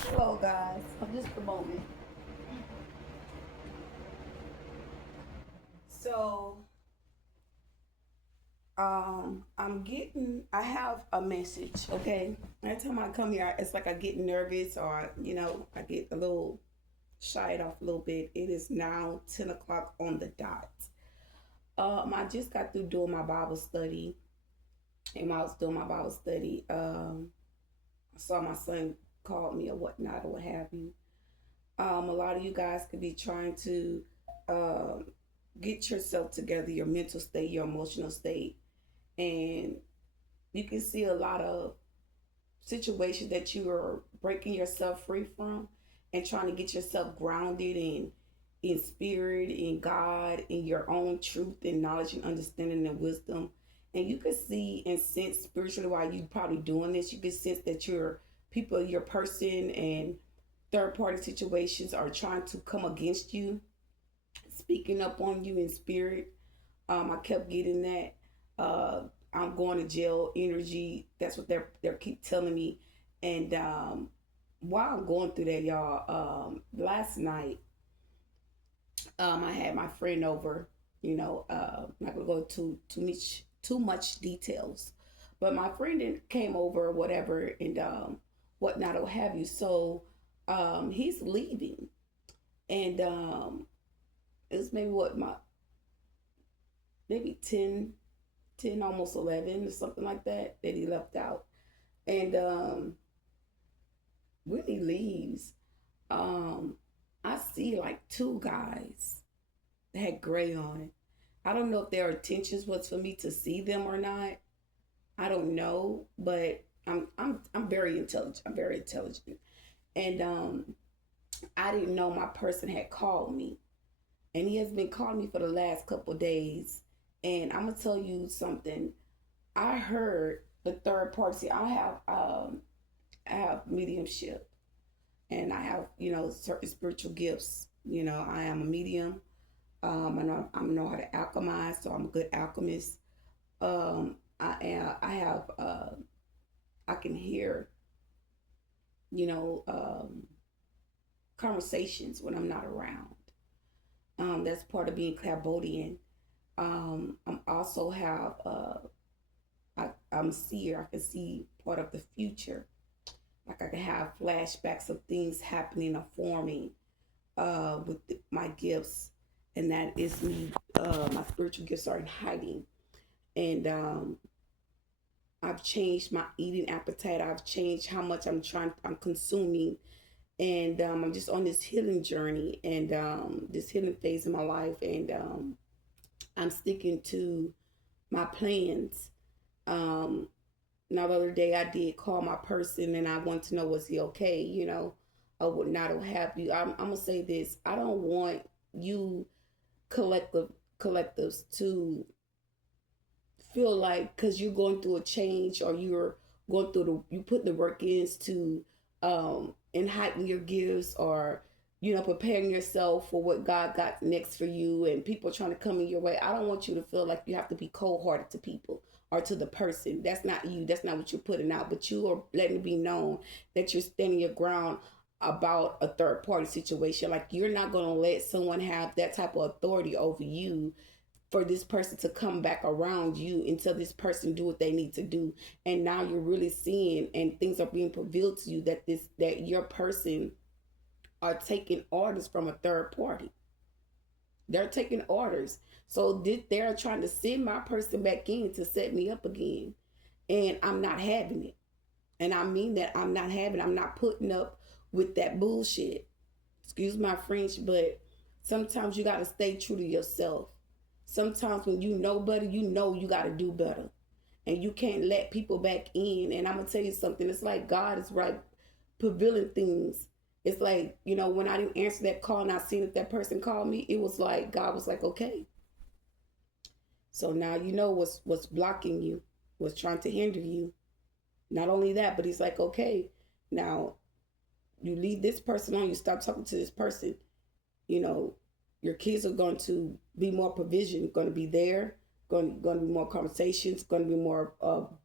Hello, guys. Just a moment. So, I have a message. Okay, every time I come here, it's like I get nervous, or I get a little shied off a little bit. It is now 10 o'clock on the dot. I just got through doing my Bible study, and while I was doing my Bible study, I saw my son called me or whatnot or what have you. A lot of you guys could be trying to um, get yourself together, your mental state, your emotional state, and you can see a lot of situations that you are breaking yourself free from and trying to get yourself grounded in spirit, in God, in your own truth and knowledge and understanding and wisdom. And you can see and sense spiritually while you probably doing this, you can sense that your people, your person and third party situations are trying to come against you, speaking up on you in spirit. I kept getting that. I'm going to jail energy. That's what they're keep telling me. And while I'm going through that, y'all, last night I had my friend over. I'm not gonna go too much details, but my friend came over, whatever, and whatnot, or have you. So he's leaving, and it's maybe what my maybe 10, almost 11 or something like that he left out. And when he leaves, um, I see like two guys that had gray on. I don't know if their intentions was for me to see them or not. I don't know, but I'm very intelligent. I'm very intelligent, and I didn't know my person had called me, and he has been calling me for the last couple of days. And I'm gonna tell you something. I heard the third party. See, I have mediumship, and I have certain spiritual gifts. I am a medium. I know how to alchemize, so I'm a good alchemist. I am. I have. I can hear. You know, conversations when I'm not around. That's part of being clairvoyant. I'm also have. I'm a seer. I can see part of the future. Like I can have flashbacks of things happening or forming with my gifts, and that is me. My spiritual gifts are in hiding, and I've changed my eating appetite. I've changed how much I'm consuming, and I'm just on this healing journey and this healing phase in my life, and I'm sticking to my plans. Um, Now the other day I did call my person and I want to know was he okay, or would not have you. I'm gonna say this. I don't want you collectives to feel like because you're going through a change or you're going through you put the work ins to and heighten your gifts or preparing yourself for what God got next for you and people trying to come in your way. I don't want you to feel like you have to be cold hearted to people or to the person. That's not you. That's not what you're putting out. But you are letting it be known that you're standing your ground about a third party situation. Like you're not going to let someone have that type of authority over you for this person to come back around you until this person do what they need to do. And now you're really seeing and things are being revealed to you that your person are taking orders from a third party. They're taking orders. So they're trying to send my person back in to set me up again. And I'm not having it. And I mean that I'm not having it. I'm not putting up with that bullshit. Excuse my French, but sometimes you got to stay true to yourself. Sometimes when you know better, you got to do better. And you can't let people back in. And I'm going to tell you something. It's like God is right, prevailing things. It's like, when I didn't answer that call and I seen that person called me, it was like, God was like, okay. So now you know what's blocking you, what's trying to hinder you. Not only that, but he's like, okay, now you leave this person on, you stop talking to this person, you know, your kids are going to be more provision, going to be there, going to be more conversations, going to be more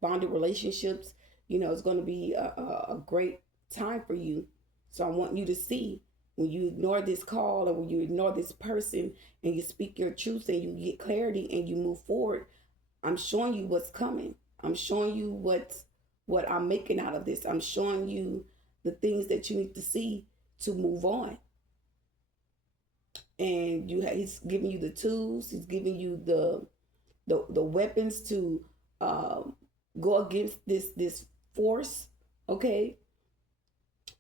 bonded relationships. It's going to be a great time for you. So I want you to see, when you ignore this call or when you ignore this person and you speak your truth and you get clarity and you move forward, I'm showing you what's coming. I'm showing you what I'm making out of this. I'm showing you the things that you need to see to move on. And he's giving you the tools. He's giving you the weapons to um, go against this force. Okay,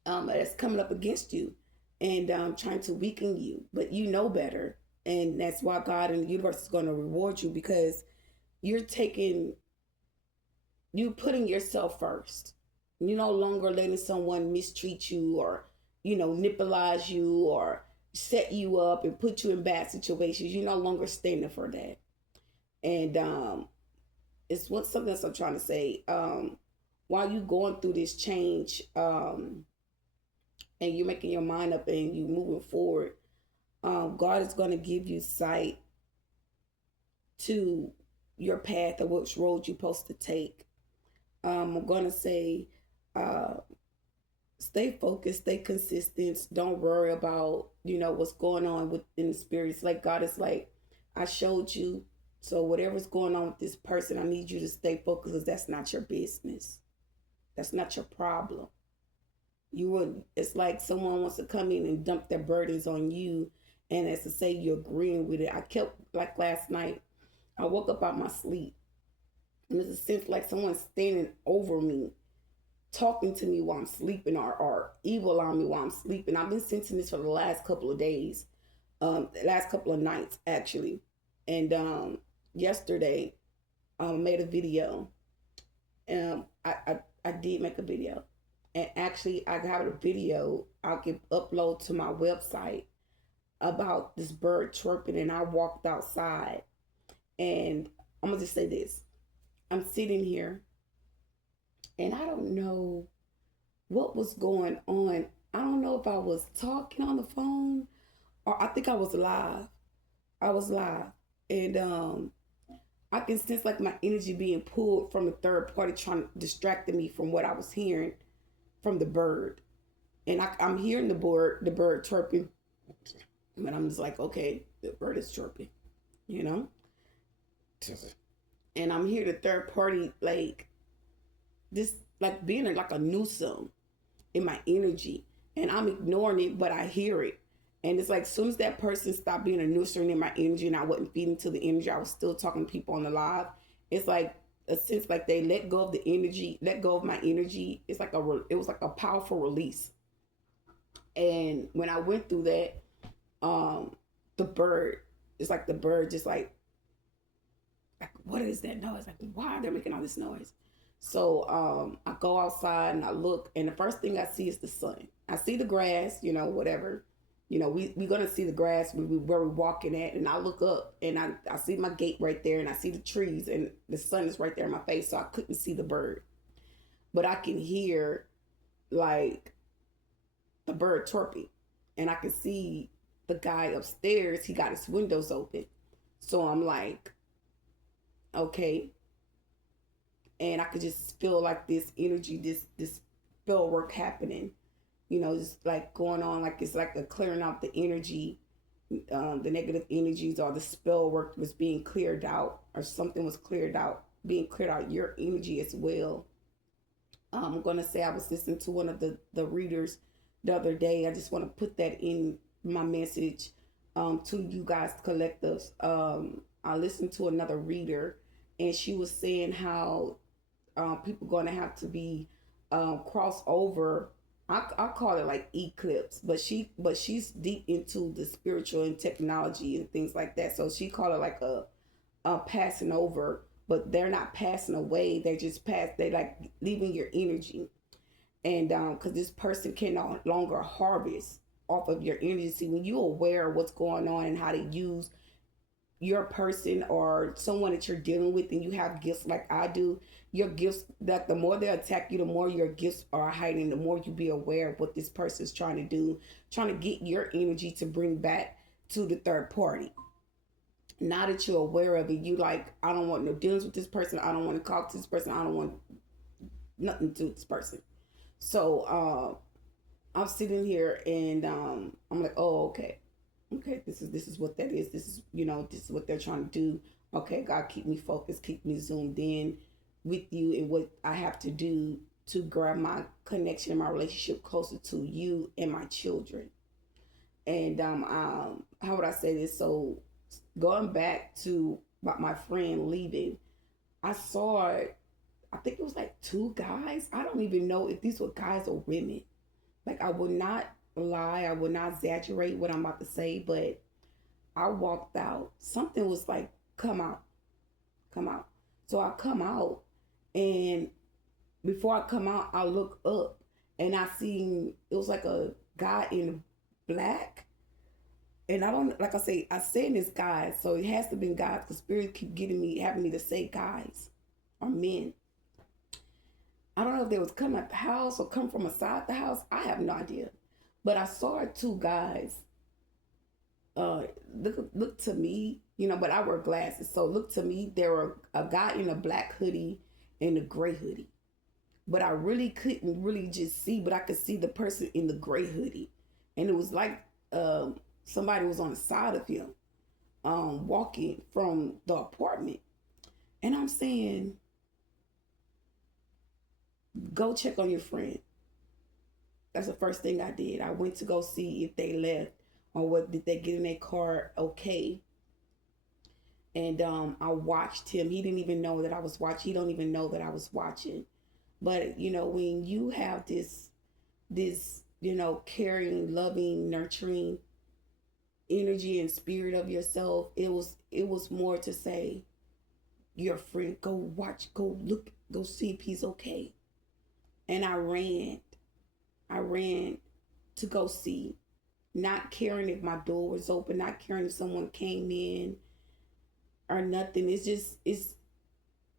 that's coming up against you and trying to weaken you. But you know better, and that's why God and the universe is going to reward you, because you're taking you putting yourself first. You're no longer letting someone mistreat you or, nipplize you or set you up and put you in bad situations. You're no longer standing for that. And it's what something else I'm trying to say. While you going through this change, and you're making your mind up and you moving forward, God is going to give you sight to your path of which road you're supposed to take. I'm gonna say, uh, stay focused, stay consistent. Don't worry about what's going on within the spirits. Like God is like, I showed you. So whatever's going on with this person, I need you to stay focused, because that's not your business. That's not your problem. You would. It's like someone wants to come in and dump their burdens on you, and as to say you're agreeing with it. I kept, like last night, I woke up out my sleep, and there's a sense like someone's standing over me, talking to me while I'm sleeping, or evil on me while I'm sleeping. I've been sensing this for the last couple of days, last couple of nights actually. And yesterday, I made a video. I did make a video, and actually I got a video I can upload to my website about this bird chirping, and I walked outside, and I'm gonna just say this: I'm sitting here, and I don't know what was going on. I don't know if I was talking on the phone or I think I was live. I was live. And I can sense like my energy being pulled from a third party trying to distract me from what I was hearing from the bird. And I'm hearing the bird chirping. But I'm just like, okay, the bird is chirping, you know? And I'm here the third party like this, like being like a nuisance in my energy, and I'm ignoring it, but I hear it. And it's like, as soon as that person stopped being a nuisance in my energy and I wasn't feeding to the energy, I was still talking to people on the live. It's like a sense like they let go of the energy, let go of my energy. It's like it was like a powerful release. And when I went through that, the bird, it's like the bird just like what is that noise? Like, why are they making all this noise? So I go outside and I look, and the first thing I see is the sun. I see the grass, whatever. We're going to see the grass where we're walking at. And I look up, and I see my gate right there, and I see the trees, and the sun is right there in my face. So I couldn't see the bird. But I can hear, like, the bird chirping. And I can see the guy upstairs. He got his windows open. So I'm like, okay. And I could just feel like this energy, this spell work happening, just like going on, like it's like a clearing out the energy, the negative energies, or the spell work was being cleared out, or something was cleared out, being cleared out your energy as well. I'm gonna say I was listening to one of the readers the other day. I just want to put that in my message to you guys collectives. I listened to another reader, and she was saying how people going to have to be cross over. I call it like eclipse, but she's deep into the spiritual and technology and things like that. So she called it like a passing over, but they're not passing away. They just pass. They like leaving your energy, and because this person can no longer harvest off of your energy. See, when you're aware of what's going on and how to use your person or someone that you're dealing with, and you have gifts like I do, your gifts, that the more they attack you, the more your gifts are hiding, the more you be aware of what this person is trying to do, trying to get your energy to bring back to the third party. Now that you're aware of it, you like, I don't want no dealings with this person, I don't want to talk to this person, I don't want nothing to do with this person. So I'm sitting here and I'm like, oh, okay. Okay, this is what that is. This is, this is what they're trying to do. Okay, God, keep me focused, keep me zoomed in with you and what I have to do to grab my connection and my relationship closer to you and my children. And how would I say this? So going back to my friend leaving, I saw it. I think it was like two guys. I don't even know if these were guys or women. Like, I would not lie, I would not exaggerate what I'm about to say, but I walked out. Something was like, come out, come out. So I come out, and before I come out, I look up and I seen it was like a guy in black. And I don't, like I say, I said this guy, so it has to be guys because spirit keep getting me, having me to say guys or men. I don't know if they was coming at the house or come from aside the house. I have no idea. But I saw two guys uh look to me, but I wear glasses. So look to me, there were a guy in a black hoodie and a gray hoodie. But I really couldn't really just see, but I could see the person in the gray hoodie. And it was like somebody was on the side of him, walking from the apartment. And I'm saying, go check on your friend. That's the first thing I did. I went to go see if they left or what did they get in their car okay. And I watched him. He didn't even know that I was watching. He don't even know that I was watching. But when you have this caring, loving, nurturing energy and spirit of yourself, it was more to say, your friend, go watch, go look, go see if he's okay. And I ran to go see, not caring if my door was open, not caring if someone came in or nothing. It's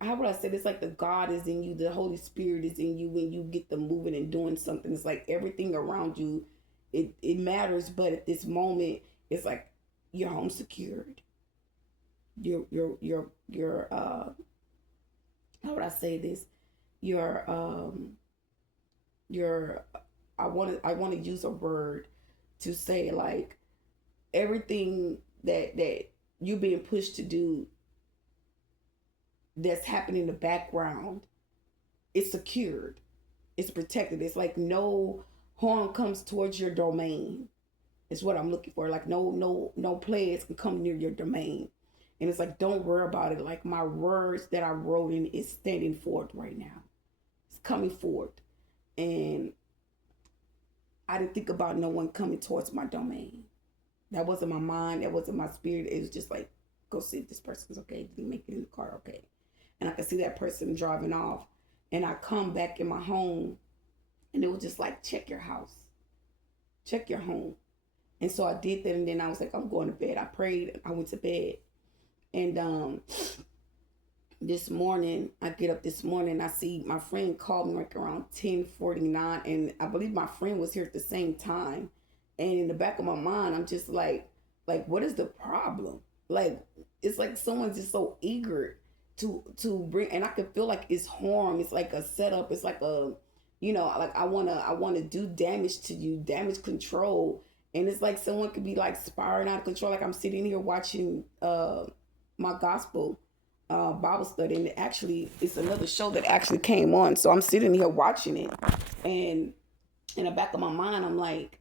how would I say this? Like the God is in you, the Holy Spirit is in you when you get the moving and doing something. It's like everything around you, it matters, but at this moment, it's like you're home secured. Your how would I say this? Your your I want to use a word to say like everything that you're being pushed to do that's happening in the background, it's secured, it's protected. It's like no harm comes towards your domain. It's what I'm looking for. Like no players can come near your domain. And it's like, don't worry about it. Like my words that I wrote in is standing forth right now. It's coming forth. And I didn't think about no one coming towards my domain. That wasn't my mind. That wasn't my spirit. It was just like, go see if this person's okay. Did he make it in the car okay? And I could see that person driving off. And I come back in my home, and it was just like, check your house. Check your home. And so I did that, and then I was like, I'm going to bed. I prayed. I went to bed. And this morning, I get up this morning, I see my friend called me like around 10:49, and I believe my friend was here at the same time. And in the back of my mind, I'm just like, what is the problem? Like, it's like someone's just so eager to bring, and I can feel like it's harm. It's like a setup. It's like like I wanna do damage to you, damage control. And it's like someone could be like spiraling out of control. Like I'm sitting here watching my gospel Bible study, and actually it's another show that actually came on. So I'm sitting here watching it, and in the back of my mind, I'm like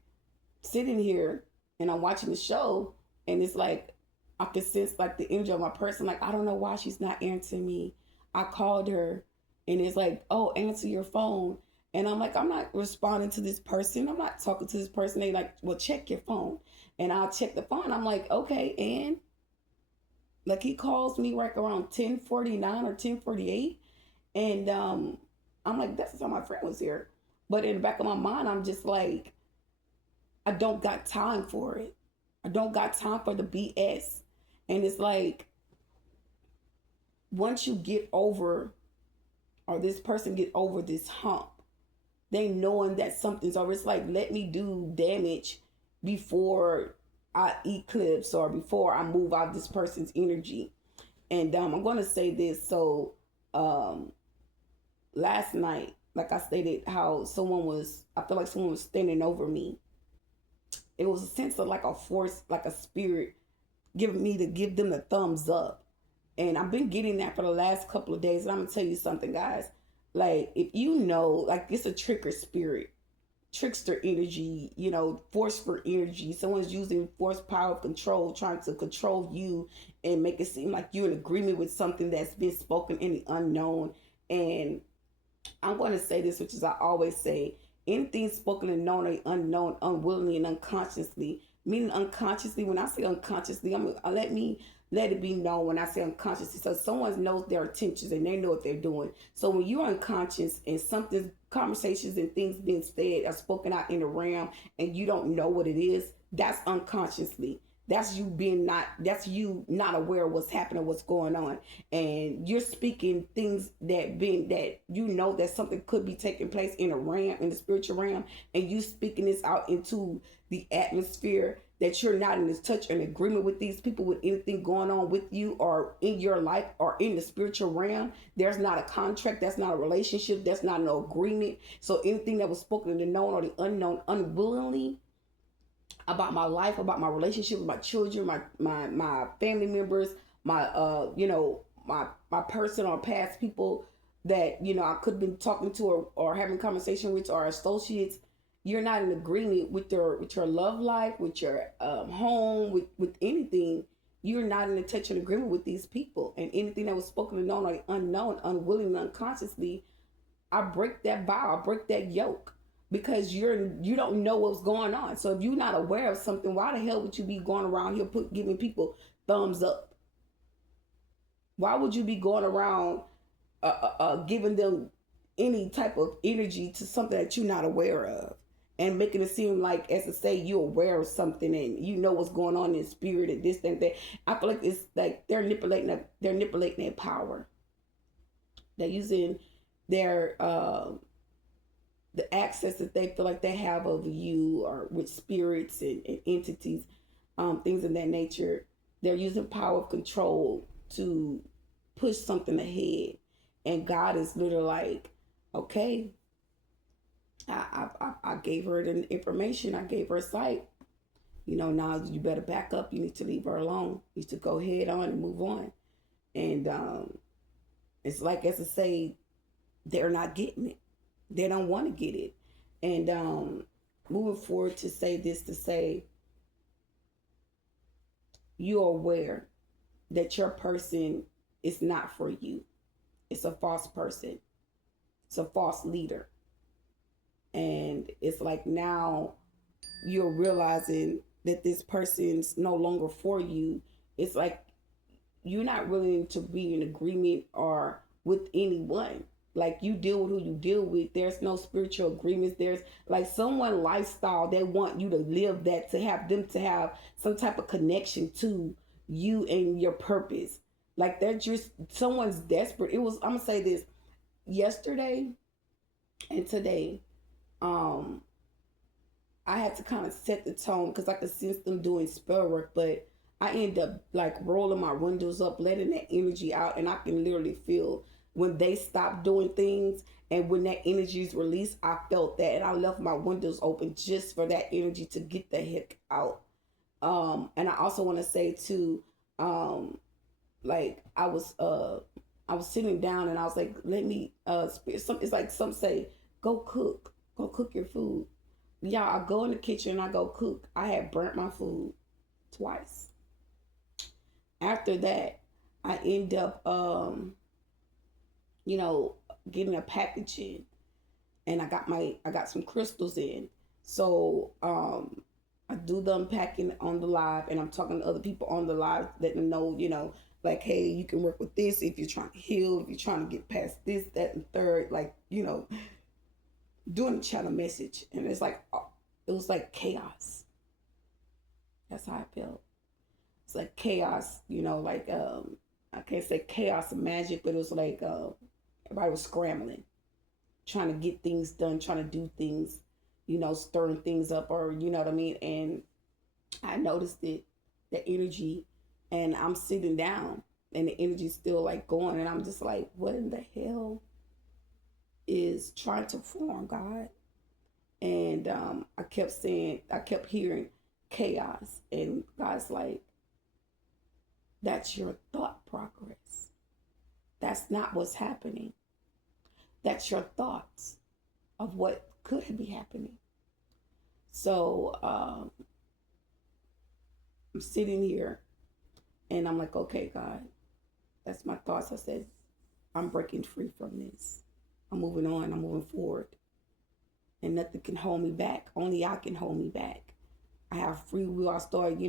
sitting here and I'm watching the show, and it's like I can sense like the energy of my person. Like, I don't know why she's not answering me. I called her, and it's like, oh, answer your phone. And I'm like, I'm not responding to this person. I'm not talking to this person. They like, well, check your phone. And I'll check the phone. I'm like, okay, and like he calls me right around 10:49 or 10:48. And I'm like, that's how my friend was here. But in the back of my mind, I'm just like, I don't got time for it. I don't got time for the BS. And it's like, once you get over, or this person get over this hump, they knowing that something's over. It's like, let me do damage before I eclipse or before I move out this person's energy. And I'm going to say this. So last night, like I stated, how I feel like someone was standing over me. It was a sense of like a force, like a spirit giving me to give them the thumbs up. And I've been getting that for the last couple of days. And I'm gonna tell you something, guys. Like, if you know, like, it's a tricker spirit, trickster energy, force for energy. Someone's using force, power of control, trying to control you and make it seem like you're in agreement with something that's been spoken in the unknown. And I'm going to say this, which is I always say, anything spoken and known or unknown, unwillingly and unconsciously, meaning unconsciously. When I say unconsciously, let it be known when I say unconsciously. So someone knows their intentions and they know what they're doing. So when you're unconscious and something, conversations and things being said are spoken out in the realm and you don't know what it is, that's unconsciously. That's you not aware of what's happening, what's going on. And you're speaking things that that something could be taking place in a realm, in the spiritual realm, and you speaking this out into the atmosphere, that you're not in this touch and agreement with these people, with anything going on with you or in your life or in the spiritual realm. There's not a contract, that's not a relationship, that's not no agreement. So anything that was spoken in the known or the unknown unwillingly about my life, about my relationship with my children, my family members, my my person or past people that I could have been talking to or having conversation with, or associates. You're not in agreement with your love life, with your home, with anything. You're not in a touch and agreement with these people, and anything that was spoken and known or unknown, unwillingly, unconsciously. I break that vow, I break that yoke, because you don't know what's going on. So if you're not aware of something, why the hell would you be going around here giving people thumbs up? Why would you be going around giving them any type of energy to something that you're not aware of, and making it seem like, as to say, you're aware of something and you know what's going on in spirit and this and that? I feel like it's like they're manipulating their power. They're using their the access that they feel like they have over you, or with spirits and entities, things of that nature. They're using power of control to push something ahead. And God is literally like, okay, I gave her the information, I gave her sight. Now you better back up. You need to leave her alone. You need to go head on and move on. And it's like, as to say, they're not getting it. They don't want to get it. And moving forward, to say this, to say, you're aware that your person is not for you. It's a false person. It's a false leader. And it's like, now you're realizing that this person's no longer for you. It's like you're not willing to be in agreement or with anyone. Like, you deal with who you deal with. There's no spiritual agreements. There's like someone lifestyle. They want you to live that, to have them to have some type of connection to you and your purpose. Like, they're just, someone's desperate. I'm gonna say this, yesterday and today, I had to kind of set the tone because I could sense them doing spell work, but I end up like rolling my windows up, letting that energy out, and I can literally feel when they stop doing things, and when that energy is released. I felt that, and I left my windows open just for that energy to get the heck out. And I also want to say too, like I was sitting down and I was like, let me it's like some say, go cook your food. Y'all, I go in the kitchen and I go cook. I had burnt my food twice. After that, I end up getting a packaging, and I got some crystals in. So I do the unpacking on the live, and I'm talking to other people on the live, letting them know, like, hey, you can work with this if you're trying to heal, if you're trying to get past this, that, and third, like, doing the channel message. And it's like, it was like chaos. That's how I felt. It's like chaos, like, I can't say chaos of magic, but it was like everybody was scrambling, trying to get things done, trying to do things, stirring things up, or you know what I mean. And I noticed it, the energy, and I'm sitting down, and the energy's still like going, and I'm just like, what in the hell? is trying to form, God. And I kept hearing chaos. And God's like, that's your thought progress. That's not what's happening. That's your thoughts of what could be happening. So I'm sitting here and I'm like, okay, God, that's my thoughts. I said, I'm breaking free from this. I'm moving on. I'm moving forward. And nothing can hold me back. Only I can hold me back. I have free will. I started,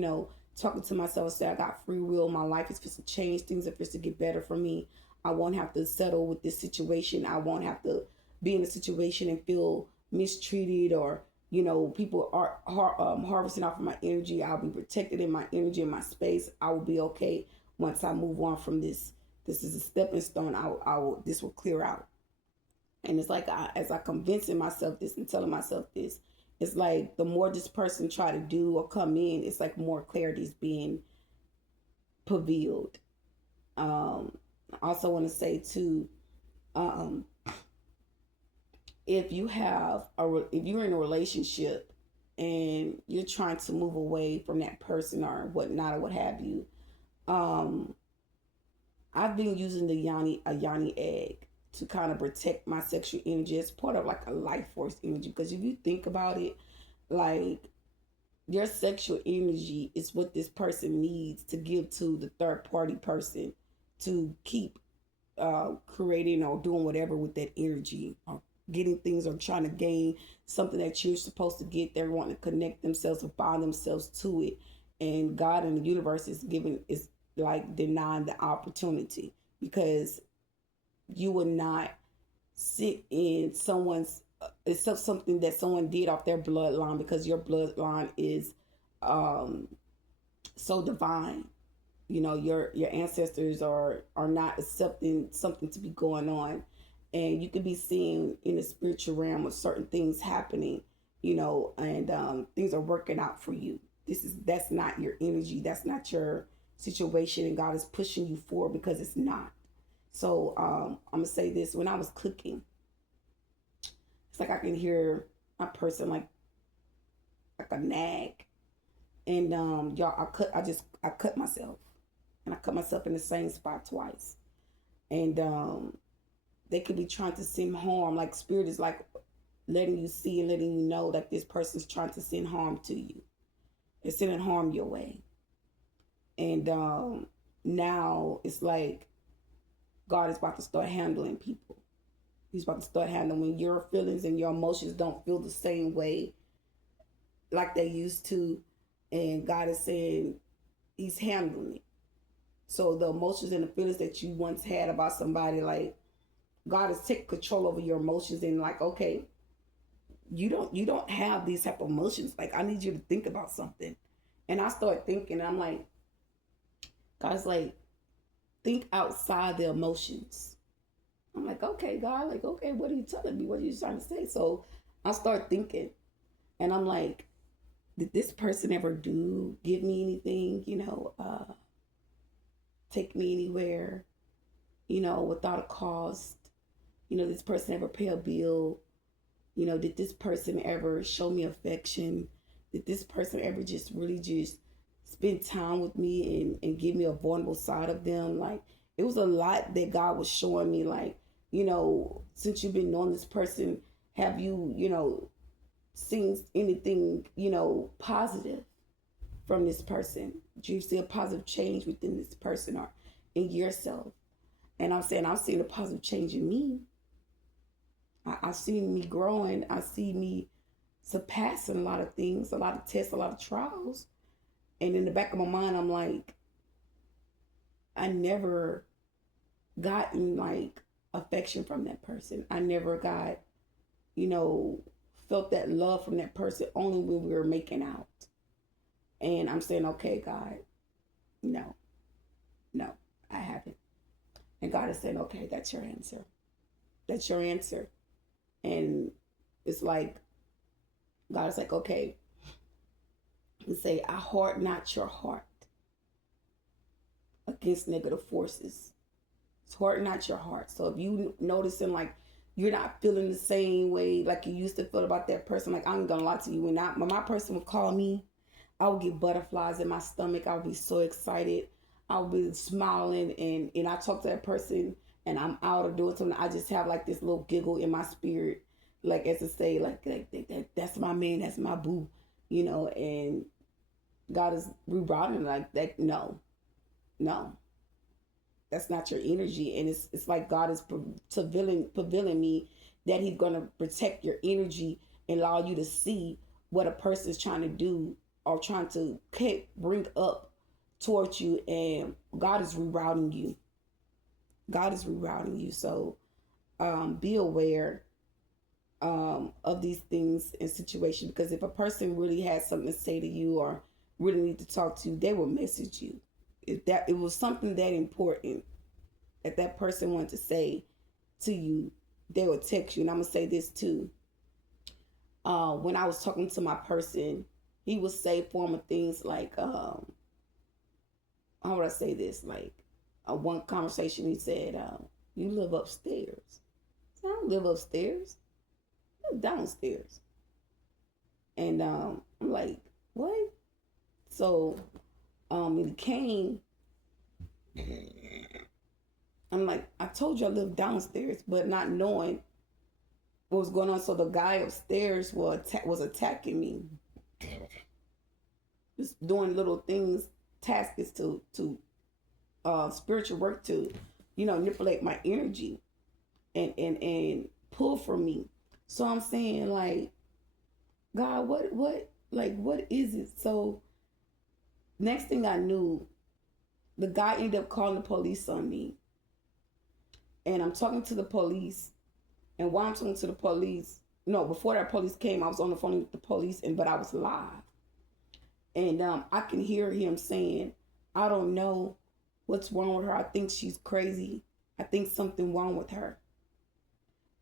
talking to myself. Say I got free will. My life is supposed to change. Things are supposed to get better for me. I won't have to settle with this situation. I won't have to be in a situation and feel mistreated, or people are harvesting off of my energy. I'll be protected in my energy and my space. I will be okay once I move on from this. This is a stepping stone. This will clear out. And it's like as I convincing myself this and telling myself this, it's like the more this person try to do or come in, it's like more clarity is being prevailed. I also want to say too, um, if you're in a relationship and you're trying to move away from that person or whatnot or what have you, I've been using the yoni egg to kind of protect my sexual energy. It's part of like a life force energy, because if you think about it, like your sexual energy is what this person needs to give to the third party person to keep creating or doing whatever with that energy, or getting things, or trying to gain something that you're supposed to get. They're wanting to connect themselves or bind themselves to it. And God and the universe is like denying the opportunity, because you would not sit in someone's it's something that someone did off their bloodline, because your bloodline is so divine. Your ancestors are not accepting something to be going on, and you could be seeing in the spiritual realm with certain things happening, and things are working out for you. That's not your energy, that's not your situation, and God is pushing you forward because it's not. So I'm gonna say this: when I was cooking, it's like I can hear my person like a nag, and y'all, I cut myself, and I cut myself in the same spot twice, and they could be trying to send harm. Like spirit is like letting you see and letting you know that this person's trying to send harm to you. They're sending harm your way, and now it's like God is about to start handling people. He's about to start handling when your feelings and your emotions don't feel the same way like they used to. And God is saying he's handling it. So the emotions and the feelings that you once had about somebody, like God is taking control over your emotions, and like, okay, you don't have these type of emotions. Like, I need you to think about something. And I start thinking, I'm like, God's like, think outside the emotions. I'm like, okay, God, like, okay, what are you telling me? What are you trying to say? So I start thinking, and I'm like, did this person ever give me anything, take me anywhere, without a cost? This person ever pay a bill? Did this person ever show me affection? Did this person ever just really just spend time with me and give me a vulnerable side of them? Like, it was a lot that God was showing me, like, since you've been knowing this person, have you, seen anything, positive from this person? Do you see a positive change within this person or in yourself? And I'm saying, I've seen a positive change in me. I've seen me growing. I see me surpassing a lot of things, a lot of tests, a lot of trials. And in the back of my mind, I'm like, I never gotten like affection from that person. I never got, felt that love from that person, only when we were making out. And I'm saying, okay, God, no, I haven't. And God is saying, okay, that's your answer. That's your answer. And it's like, God is like, okay, and say, I harden not your heart against negative forces. It's harden not your heart. So if you noticing like you're not feeling the same way like you used to feel about that person. Like, I'm gonna lie to you, when my person would call me, I would get butterflies in my stomach. I would be so excited. I would be smiling, and I talk to that person, and I'm out or doing something. I just have like this little giggle in my spirit, like as to say, that's my man, that's my boo, And God is rerouting like that. No, no, that's not your energy, and it's like God is prevailing me that He's gonna protect your energy and allow you to see what a person is trying to do or trying to bring up towards you, and God is rerouting you. God is rerouting you. So be aware of these things and situations, because if a person really has something to say to you or really need to talk to you, they will message you. If that it was something that important that person wanted to say to you, they will text you. And I'm gonna say this too. When I was talking to my person, he would say form of things like, how would I say this? Like, one conversation he said, "You live upstairs." I said, "I don't live upstairs. I live downstairs." And I'm like, "What?" So when he came, I'm like, "I told you I live downstairs," but not knowing what was going on. So the guy upstairs was attacking me, just doing little things, tasks to spiritual work to, manipulate my energy and pull from me. So I'm saying, like, God, what is it? So next thing I knew, the guy ended up calling the police on me, and I'm talking to the police. And while I'm talking to the police, no, before that police came, I was on the phone with the police, but I was live, and I can hear him saying, "I don't know what's wrong with her. I think she's crazy. I think something wrong with her."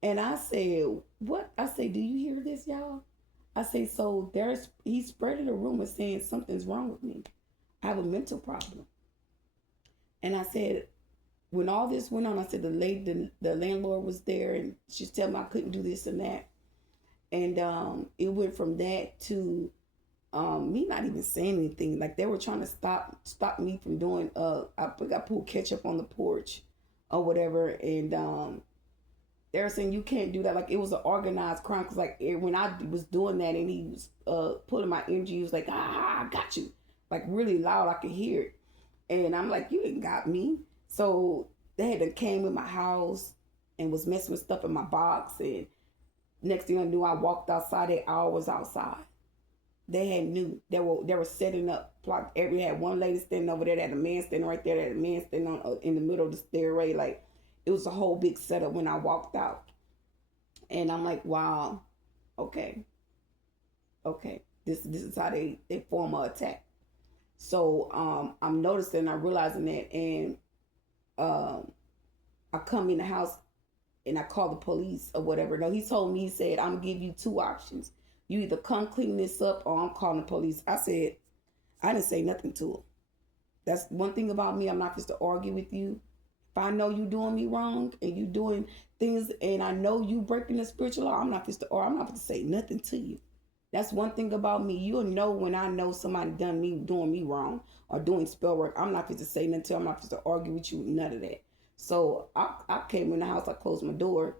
And I said, "What?" I say, "Do you hear this, y'all?" I say, "So he's spreading a rumor saying something's wrong with me. I have a mental problem." And I said, when all this went on, I said the landlord was there, and she's telling me I couldn't do this and that. And it went from that to me not even saying anything. Like, they were trying to stop me from doing. I pulled ketchup on the porch, or whatever, and they were saying you can't do that. Like, it was an organized crime. Cause like when I was doing that, and he was pulling my energy, he was like, "Ah, I got you," like really loud. I could hear it, and I'm like, "You didn't got me." So they had to came in my house and was messing with stuff in my box, and next thing I knew, I walked outside. They all was outside. They had knew they were setting up. Every had one lady standing over there, they had a man standing right there, they had a man standing on in the middle of the stairway. Like, it was a whole big setup when I walked out, and I'm like, wow, okay, this is how they form an attack. So I'm noticing, I'm realizing that, and um, I come in the house and I call the police or whatever. No, he told me, he said, "I'm gonna give you two options. You either come clean this up or I'm calling the police." I said, I didn't say nothing to him. That's one thing about me. I'm not supposed to argue with you. If I know you doing me wrong and you doing things and I know you breaking the spiritual law, I'm not supposed to, or I'm not supposed to say nothing to you. That's one thing about me. You'll know when I know somebody doing me wrong or doing spell work. I'm not supposed to say nothing to you. I'm not supposed to argue with you. None of that. So I came in the house. I closed my door,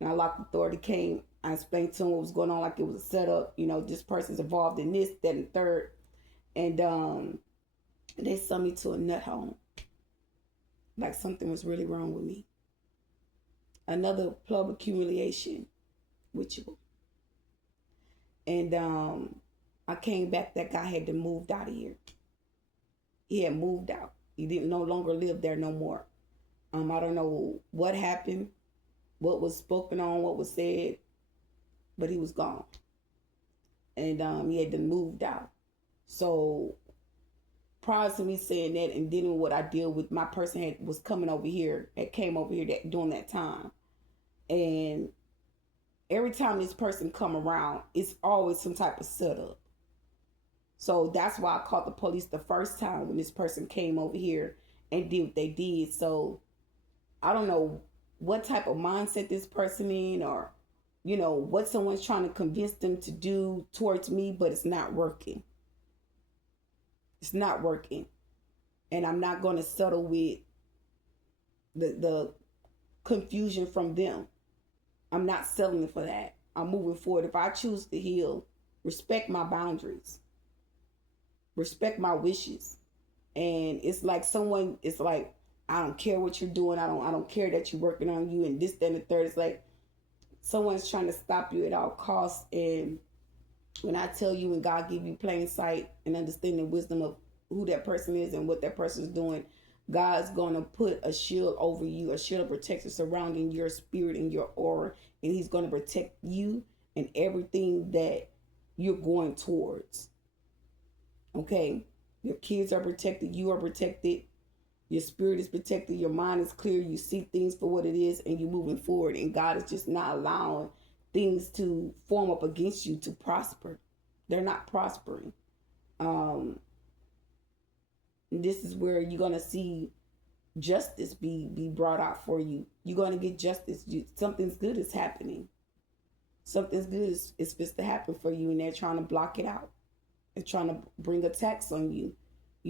and I locked the door. He came. I explained to him what was going on, like it was a setup. This person's involved in this, that, and third. And they sent me to a nut home. Like something was really wrong with me. Another public humiliation ritual. And I came back. That guy had to moved out of here. He had moved out. He didn't no longer live there no more. I don't know what happened, what was spoken on, what was said, but he was gone. And he had to moved out. So prior to me saying that and dealing with what I deal with, my person was coming over here, came over here during that time. And every time this person come around, it's always some type of setup. So that's why I called the police the first time when this person came over here and did what they did. So I don't know what type of mindset this person in, or what someone's trying to convince them to do towards me, but it's not working. It's not working. And I'm not going to settle with the confusion from them. I'm not settling for that. I'm moving forward. If I choose to heal, respect my boundaries, respect my wishes. And it's like it's like, I don't care what you're doing. I don't care that you're working on you and this, that, and the third. It's like someone's trying to stop you at all costs. And when I tell you, when God give you plain sight and understanding wisdom of who that person is and what that person is doing, God's going to put a shield over you, a shield of protection surrounding your spirit and your aura. And he's going to protect you and everything that you're going towards. Okay? Your kids are protected. You are protected. Your spirit is protected. Your mind is clear. You see things for what it is and you're moving forward. And God is just not allowing things to form up against you to prosper. They're not prospering. This is where you're going to see justice be brought out for you. You're going to get justice. Something's good is happening. Something's good is supposed to happen for you, and they're trying to block it out. They're trying to bring attacks on you.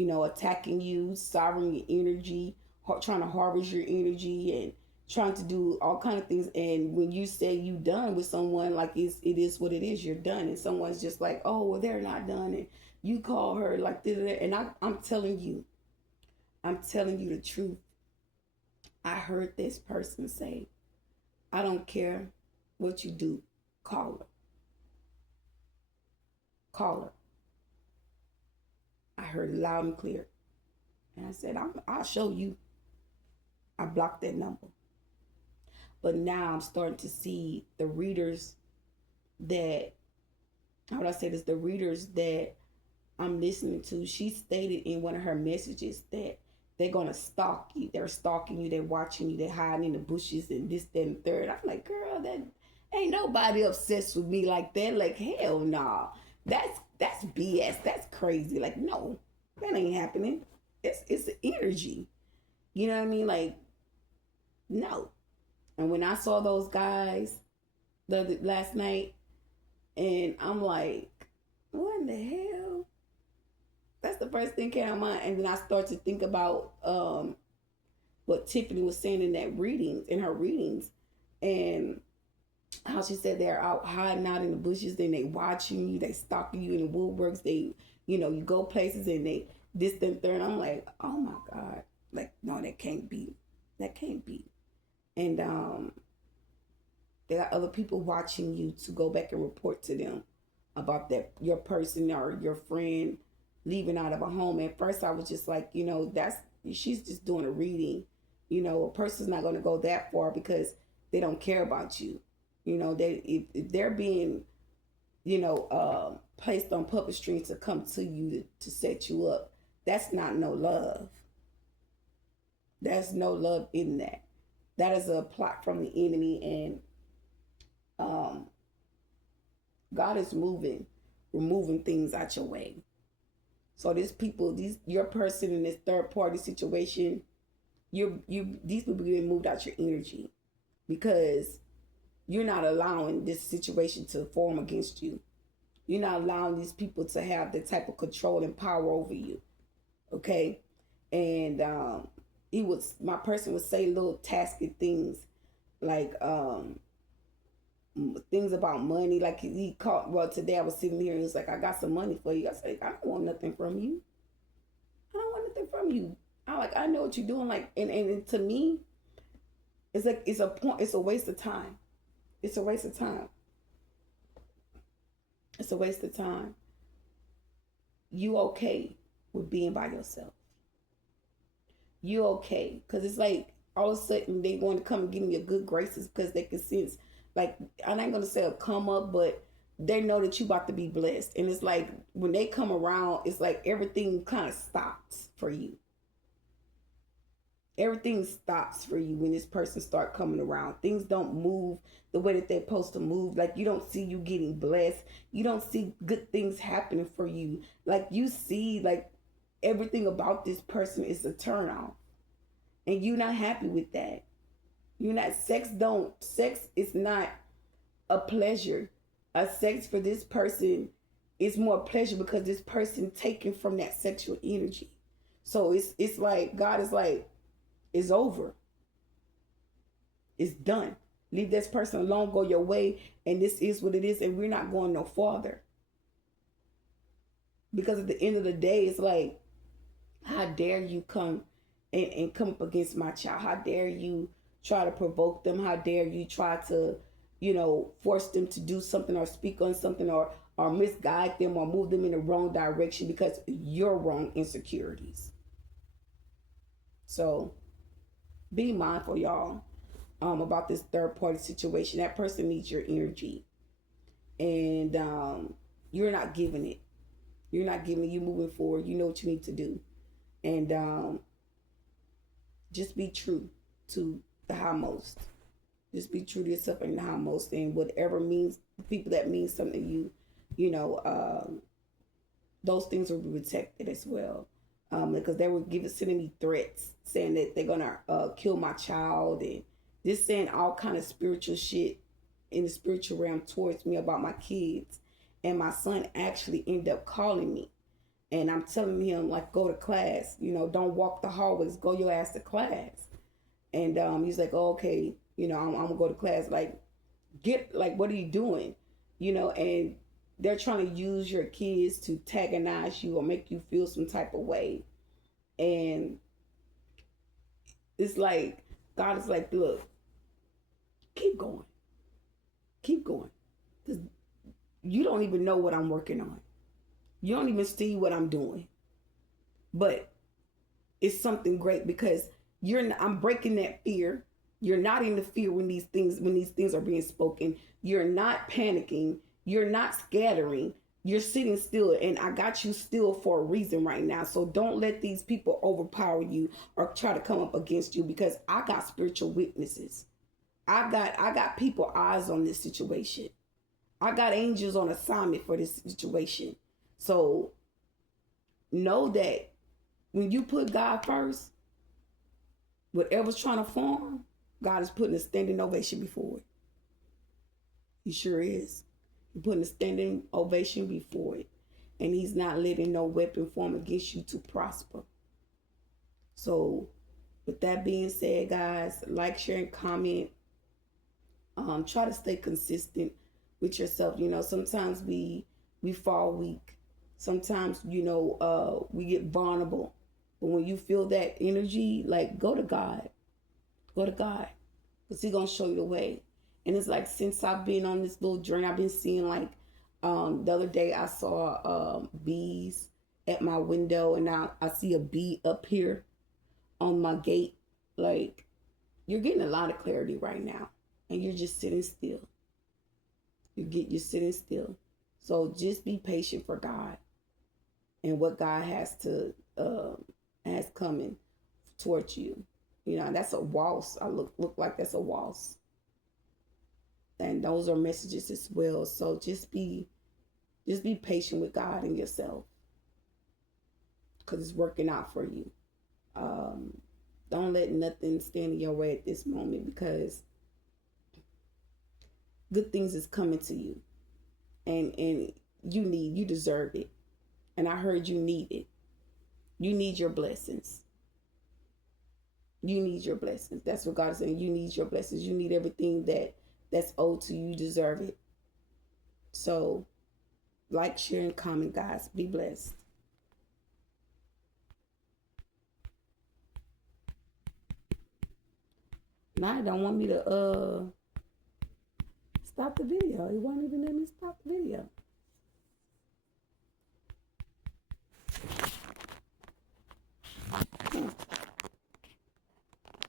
Attacking you, sovereign your energy, trying to harvest your energy, and trying to do all kind of things. And when you say you done with someone, like it is what it is, you're done. And someone's just like, oh, well, they're not done. And you call her like this. And I'm telling you the truth. I heard this person say, I don't care what you do, call her. Call her. I heard it loud and clear. And I said, I'll show you. I blocked that number. But now I'm starting to see the readers that, how would I say this? The readers that I'm listening to, she stated in one of her messages that they're going to stalk you. They're stalking you. They're watching you. They're hiding in the bushes and this, that, and the third. I'm like, girl, that ain't nobody obsessed with me like that. Like, hell no. Nah. That's BS. That's crazy. Like, no, that ain't happening. It's energy. You know what I mean? Like, no. And when I saw those guys last night, and I'm like, what in the hell? That's the first thing came to mind. And then I start to think about what Tiffany was saying in her readings, and how she said they're out hiding out in the bushes, then they watching you, they stalking you in the woodworks, they, you go places and they this, then third. I'm like, oh my God. Like, no, that can't be. That can't be. And they got other people watching you to go back and report to them about that your person or your friend leaving out of a home. At first I was just like, she's just doing a reading. A person's not going to go that far because they don't care about you. If they're being, placed on puppet strings to come to you to set you up, that's not no love. There's no love in that. That is a plot from the enemy, and God is removing things out your way. So these your person in this third party situation, these people getting moved out your energy because you're not allowing this situation to form against you. You're not allowing these people to have the type of control and power over you. Okay? And my person would say little tasky things like things about money. Like he called, well, today I was sitting here and he was like, I got some money for you. I said, I don't want nothing from you. I don't want nothing from you. I know what you're doing. Like, and to me, it's like, it's a waste of time. It's a waste of time. It's a waste of time. You okay with being by yourself? You okay? Because it's like all of a sudden they want to come and give me your good graces because they can sense, like, I'm not going to say a come up, but they know that you about to be blessed. And it's like when they come around, it's like everything kind of stops for you. Everything stops for you when this person start coming around. Things don't move the way that they're supposed to move. Like, you don't see you getting blessed. You don't see good things happening for you. Like, you see, like, everything about this person is a turn off. And you're not happy with that. You're not sex is not a pleasure. A sex for this person is more pleasure because this person taken from that sexual energy. So it's like God is like, it's over. It's done. Leave this person alone, go your way, and this is what it is, and we're not going no farther. Because at the end of the day, it's like, how dare you come and come up against my child? How dare you try to provoke them? How dare you try to, force them to do something or speak on something or misguide them or move them in the wrong direction because your wrong insecurities. So be mindful, y'all, about this third party situation. That person needs your energy, and you're not giving it. You're not giving it. You moving forward. You know what you need to do, and just be true to the high most. Just be true to yourself and the high most, and whatever means people that mean something to you, those things will be protected as well. Because they were sending me threats saying that they're gonna kill my child and just saying all kind of spiritual shit in the spiritual realm towards me about my kids. And my son actually ended up calling me, and I'm telling him like, go to class, don't walk the hallways, go your ass to class. And he's like, oh, okay, I'm gonna go to class. Like, what are you doing? And they're trying to use your kids to antagonize you or make you feel some type of way. And it's like, God is like, look, keep going. Keep going. Because you don't even know what I'm working on. You don't even see what I'm doing. But it's something great because I'm breaking that fear. You're not in the fear when these things are being spoken. You're not panicking. You're not scattering. You're sitting still, and I got you still for a reason right now. So don't let these people overpower you or try to come up against you, because I got spiritual witnesses. I got people eyes on this situation. I got angels on assignment for this situation. So know that when you put God first, whatever's trying to form, God is putting a standing ovation before it. He sure is. He's putting a standing ovation before it. And he's not letting no weapon form against you to prosper. So with that being said, guys, like, share, and comment. Try to stay consistent with yourself. Sometimes we fall weak. Sometimes, we get vulnerable. But when you feel that energy, like, go to God. Go to God. Because he's going to show you the way. And it's like, since I've been on this little journey, I've been seeing, like, the other day I saw bees at my window. And now I see a bee up here on my gate. Like, you're getting a lot of clarity right now. And you're just sitting still. You're sitting still. So just be patient for God and what God has coming towards you. That's a waltz. I look like that's a waltz. And those are messages as well. So just be patient with God and yourself, because it's working out for you. Don't let nothing stand in your way at this moment, because good things is coming to you, and you deserve it. And I heard you need it. You need your blessings. You need your blessings. That's what God is saying. You need your blessings. You need everything that's owed to you. You deserve it. So like, share, and comment, guys. Be blessed. Now I don't want me to stop the video. It won't even let me stop the video.